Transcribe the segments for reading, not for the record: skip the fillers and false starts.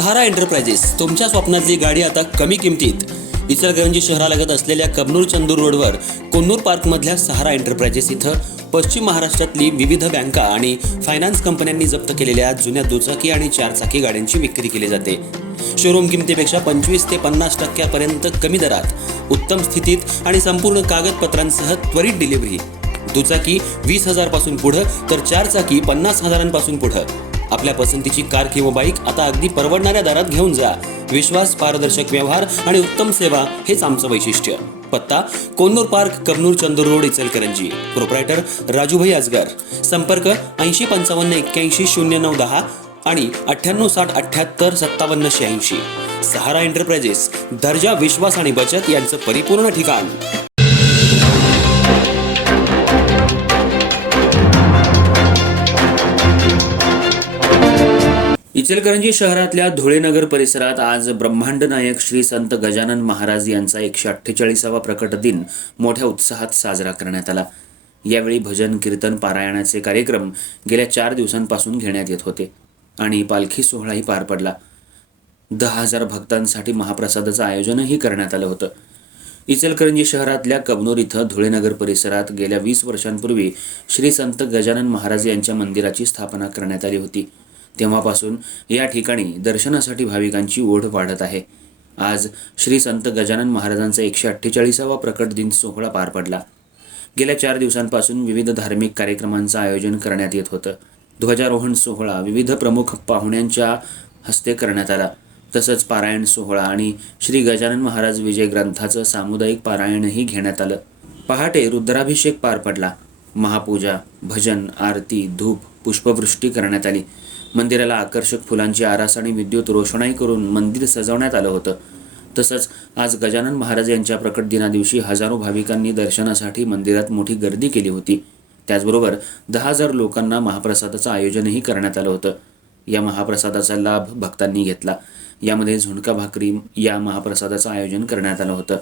सहारा enterprises तुमच्या स्वप्नातली गाडी आता कमी किमतीत. इचलकरंजी शहरालगत असलेल्या कबनूर चंदूर रोडवर कोन्नूर पार्कमधल्या सहारा एंटरप्राइजेस इथं पश्चिम महाराष्ट्रातली विविध बँका आणि फायनान्स कंपन्यांनी जप्त केलेल्या जुन्या दुचाकी आणि चारचाकी गाड्यांची विक्री केली जाते. शोरूम किमतीपेक्षा 25 ते 50% कमी दरात, उत्तम स्थितीत आणि संपूर्ण कागदपत्रांसह त्वरित डिलिव्हरी. दुचाकी 20,000 पासून पुढे तर चारचाकी 50,000 पुढे. आपल्या पसंतीची कार किंवा बाईक आता अगदी परवडणाऱ्या दरात घेऊन जा. विश्वास, पारदर्शक व्यवहार आणि उत्तम सेवा हेच आमचं वैशिष्ट्य. पत्ता Konnur park, Kabnur Chandur road, Ichalkaranji. Proprietor Rajubhai Ajgar. संपर्क 8055810910 आणि 9860785786. सहारा एंटरप्राइजेस, दर्जा, विश्वास आणि बचत यांचं परिपूर्ण ठिकाण. इचलकरंजी शहरातल्या धुळेनगर परिसरात आज ब्रह्मांड नायक श्री संत गजानन महाराज यांचा 148वा प्रकट दिन मोठ्या उत्साहात साजरा करण्यात आला. यावेळी भजन, कीर्तन, पारायणाचे कार्यक्रम गेल्या 4 दिवसांपासून घेण्यात येत होते आणि पालखी सोहळाही पार पडला. 10,000 भक्तांसाठी महाप्रसादाचं आयोजनही करण्यात आलं होतं. इचलकरंजी शहरातल्या कबनूर इथं धुळेनगर परिसरात गेल्या 20 वर्षांपूर्वी श्री संत गजानन महाराज यांच्या मंदिराची स्थापना करण्यात आली होती. तेव्हापासून या ठिकाणी दर्शनासाठी भाविकांची ओढ वाढत आहे. आज श्री संत गजानन महाराजांचा 148वा प्रकट दिन सोहळा पार पडला. गेल्या 4 दिवसांपासून विविध धार्मिक कार्यक्रमांचं आयोजन करण्यात येत होतं. ध्वजारोहण सोहळा विविध प्रमुख पाहुण्यांच्या हस्ते करण्यात आला. तसंच पारायण सोहळा आणि श्री गजानन महाराज विजय ग्रंथाचं सामुदायिक पारायणही घेण्यात आलं. पहाटे रुद्राभिषेक पार पडला. महापूजा, भजन, आरती, धूप, पुष्पवृष्टी करण्यात आली. मंदिराला आकर्षक फुलांची आरास आणि विद्युत रोषणाई करून मंदिर सजवण्यात आलं होतं. तसंच आज गजानन महाराज यांच्या प्रकट दिनादिवशी हजारो भाविकांनी दर्शनासाठी मंदिरात मोठी गर्दी केली होती. त्याचबरोबर 10,000 लोकांना महाप्रसादाचं आयोजनही करण्यात आलं होतं. या महाप्रसादाचा लाभ भक्तांनी घेतला. यामध्ये झुणका भाकरी या महाप्रसादाचं आयोजन करण्यात आलं होतं.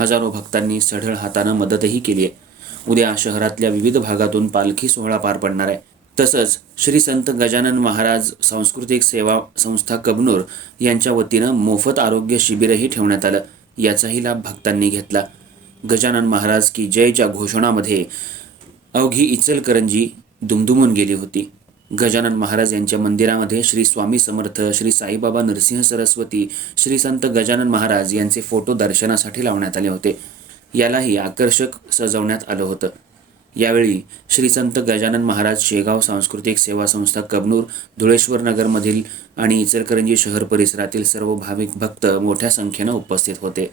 हजारो भक्तांनी सढळ हातानं मदतही केली आहे. उद्या शहरातल्या विविध भागातून पालखी सोहळा पार पडणार आहे. तसंच श्री संत गजानन महाराज सांस्कृतिक सेवा संस्था कबनूर यांच्या वतीनं मोफत आरोग्य शिबिरही ठेवण्यात आलं. याचाही लाभ भक्तांनी घेतला. गजानन महाराज की जयच्या घोषणामध्ये अवघी इचलकरंजी दुमदुमून गेली होती. गजानन महाराज यांच्या मंदिरामध्ये श्री स्वामी समर्थ, श्री साईबाबा नरसिंह सरस्वती, श्री संत गजानन महाराज यांचे फोटो दर्शनासाठी लावण्यात आले होते. यालाही आकर्षक सजवण्यात आलं होतं. यावेळी श्री संत गजानन महाराज शेगाव सांस्कृतिक सेवा संस्था कबनूर, धुळेश्वर नगरमधील आणि इचलकरंजी शहर परिसरातील सर्व भाविक भक्त मोठ्या संख्येनं उपस्थित होते.